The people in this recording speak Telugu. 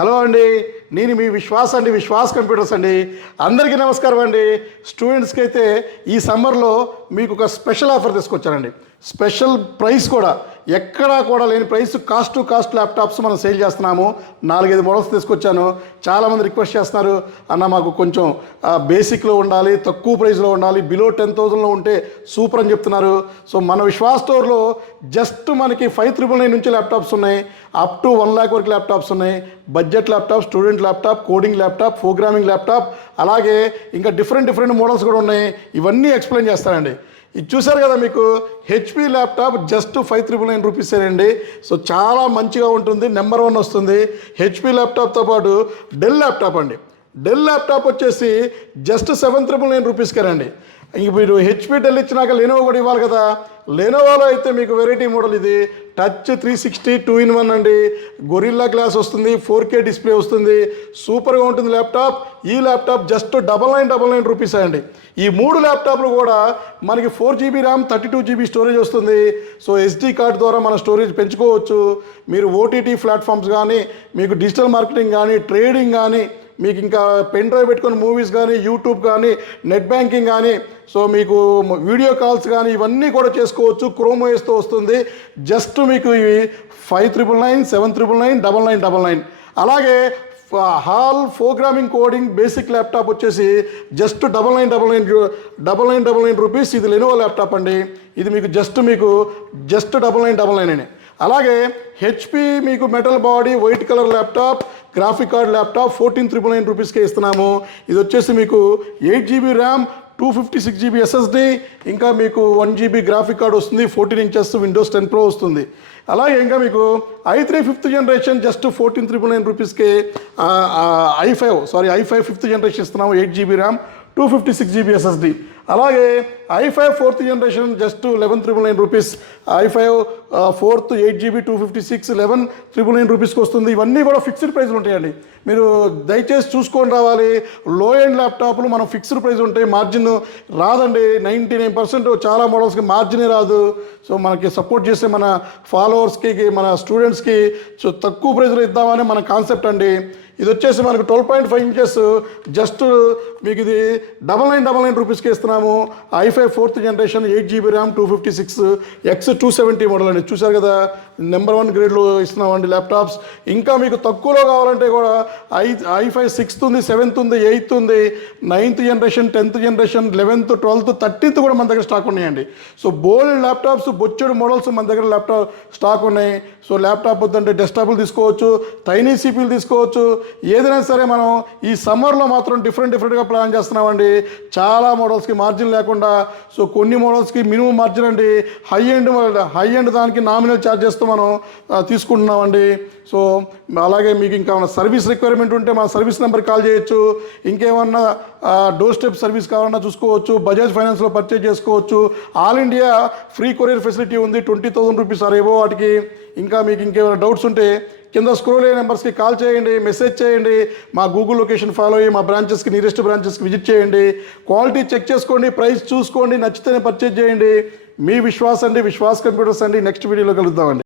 హలో అండి, నేను మీ విశ్వాస్ అండి, విశ్వాస్ కంప్యూటర్స్ అండి. అందరికీ నమస్కారం అండి. స్టూడెంట్స్కి అయితే ఈ సమ్మర్లో మీకు ఒక స్పెషల్ ఆఫర్ తీసుకొచ్చానండి. స్పెషల్ ప్రైస్ కూడా ఎక్కడా కూడా లేని price, cost to cost laptops మనం సేల్ చేస్తున్నాము. 4-5 మోడల్స్ తీసుకొచ్చాను. చాలామంది రిక్వెస్ట్ చేస్తున్నారు, అన్న మాకు కొంచెం బేసిక్లో ఉండాలి, తక్కువ ప్రైస్లో ఉండాలి, బిలో 10,000లో ఉంటే సూపర్ అని చెప్తున్నారు. సో మన విశ్వాస్ స్టోర్లో జస్ట్ మనకి 5,999 నుంచి ల్యాప్టాప్స్ ఉన్నాయి, అప్ టు 1 lakh వరకు ల్యాప్టాప్స్ ఉన్నాయి. Budget laptop, student laptop, coding laptop, programming laptop, అలాగే ఇంకా డిఫరెంట్ మోడల్స్ కూడా ఉన్నాయి. ఇవన్నీ ఎక్స్ప్లెయిన్ చేస్తానండి. ఇది చూసారు కదా, మీకు హెచ్పి ల్యాప్టాప్ జస్ట్ 5,999 రూపీసేనండి. సో చాలా మంచిగా ఉంటుంది, నెంబర్ 1 వస్తుంది. హెచ్పి ల్యాప్టాప్తో పాటు డెల్ ల్యాప్టాప్ అండి. డెల్ ల్యాప్టాప్ వచ్చేసి జస్ట్ 7,999 రూపీస్కేనండి. ఇంక మీరు హెచ్పి డెల్ ఇచ్చినాక లెనోవో కూడా ఇవ్వాలి కదా. లెనోవోలో అయితే మీకు వెరైటీ మోడల్ ఇది టచ్ 360 2-in-1 అండి. గొరిల్లా గ్లాస్ వస్తుంది, 4K డిస్ప్లే వస్తుంది, సూపర్గా ఉంటుంది ల్యాప్టాప్. ఈ ల్యాప్టాప్ జస్ట్ 999 రూపీస్ అండి. ఈ 3 ల్యాప్టాప్లు కూడా మనకి 4GB ర్యామ్, 32GB స్టోరేజ్ వస్తుంది. సో SD కార్డ్ ద్వారా మన స్టోరేజ్ పెంచుకోవచ్చు. మీరు ఓటీటీ ప్లాట్ఫామ్స్ కానీ, మీకు డిజిటల్ మార్కెటింగ్ కానీ, ట్రేడింగ్ కానీ, మీకు ఇంకా పెన్ డ్రైవ్ పెట్టుకుని మూవీస్ కానీ, యూట్యూబ్ కానీ, నెట్ బ్యాంకింగ్ కానీ, సో మీకు వీడియో కాల్స్ కానీ ఇవన్నీ కూడా చేసుకోవచ్చు. క్రోమ్ OSతో వస్తుంది. జస్ట్ మీకు ఇవి 5,999, 7,999, 999. అలాగే hall programming coding basic laptop వచ్చేసి జస్ట్ 999 రూపీస్. ఇది లెనోవో ల్యాప్టాప్ అండి. ఇది మీకు జస్ట్ 999 అని. అలాగే హెచ్పి మీకు metal body white colour laptop, graphic card laptop 14,999 రూపీస్కే ఇస్తున్నాము. ఇది వచ్చేసి మీకు 8GB ర్యామ్, 256GB SSD, ఇంకా మీకు 1GB గ్రాఫిక్ కార్డ్ వస్తుంది. 14 inches విండోస్ 10 Pro వస్తుంది. అలాగే ఇంకా మీకు i3 5th జనరేషన్ జస్ట్ 14,999 రూపీస్కే i5 5th జనరేషన్ ఇస్తున్నాము. 8GB RAM, 256GB SSD. అలాగే i5 4th generation just 11,999 rupees. i5 4th 8GB 256 11,999 రూపీస్కి వస్తుంది. ఇవన్నీ కూడా ఫిక్స్డ్ ప్రైస్లు ఉంటాయండి. మీరు దయచేసి చూసుకొని రావాలి. లో ఎండ్ ల్యాప్టాప్లు మనం ఫిక్స్డ్ ప్రైస్ ఉంటాయి, మార్జిన్ రాదండి. 99% చాలా మోడల్స్కి మార్జినే రాదు. సో మనకి సపోర్ట్ చేసే మన ఫాలోవర్స్కి, మన స్టూడెంట్స్కి సో తక్కువ ప్రైస్లో ఇద్దామని మన కాన్సెప్ట్ అండి. ఇది వచ్చేసి మనకు 12.5 inches జస్ట్ మీకు ఇది 999 రూపీస్కి ఇస్తున్నాము. i5 4th generation 8GB RAM, 256 X270 model అండి. చూసారు కదా, నెంబర్ 1 గ్రేడ్లో ఇస్తున్నామండి ల్యాప్టాప్స్. ఇంకా మీకు తక్కువలో కావాలంటే కూడా i5 6th ఉంది, 7th ఉంది, 8th ఉంది, 9th generation, 10th generation, 11th, 12th, 13th కూడా మన దగ్గర స్టాక్ ఉన్నాయండి. సో బోల్డ్ ల్యాప్టాప్స్, బొచ్చెడు మోడల్స్ మన దగ్గర ల్యాప్టాప్ స్టాక్ ఉన్నాయి. సో ల్యాప్టాప్ వద్దంటే డెస్క్టాప్లు తీసుకోవచ్చు, టైనీ సిపిలు తీసుకోవచ్చు. ఏదైనా సరే మనం ఈ సమ్మర్లో మాత్రం డిఫరెంట్గా ప్లాన్ చేస్తున్నామండి. చాలా మోడల్స్కి మార్జిన్ లేకుండా. సో కొన్ని మోడల్స్కి మినిమం మార్జిన్ అండి. హై ఎండ్ దానికి నామినల్ ఛార్జెస్తో మనం తీసుకుంటున్నామండి. సో అలాగే మీకు ఇంకా సర్వీస్ రిక్వైర్మెంట్ ఉంటే మా సర్వీస్ నెంబర్కి కాల్ చేయొచ్చు. ఇంకేమన్నా డోర్ స్టెప్ సర్వీస్ కావాలన్నా చూసుకోవచ్చు. బజాజ్ ఫైనాన్స్లో పర్చేజ్ చేసుకోవచ్చు. All India free courier facility ఉంది. 20,000 రూపీస్ ఏవో వాటికి. ఇంకా మీకు ఇంకేమైనా డౌట్స్ ఉంటే కింద స్క్రోల్ అయ్యే నెంబర్స్కి కాల్ చేయండి, మెసేజ్ చేయండి. మా గూగుల్ లొకేషన్ ఫాలో అయ్యి మా బ్రాంచెస్కి, నియరెస్ట్ బ్రాంచెస్కి విజిట్ చేయండి. క్వాలిటీ చెక్ చేసుకోండి, ప్రైస్ చూసుకోండి, నచ్చితేనే పర్చేజ్ చేయండి. మీ విశ్వాస్ అండి, విశ్వాస్ కంప్యూటర్స్ అండి. నెక్స్ట్ వీడియోలో కలుద్దామండి.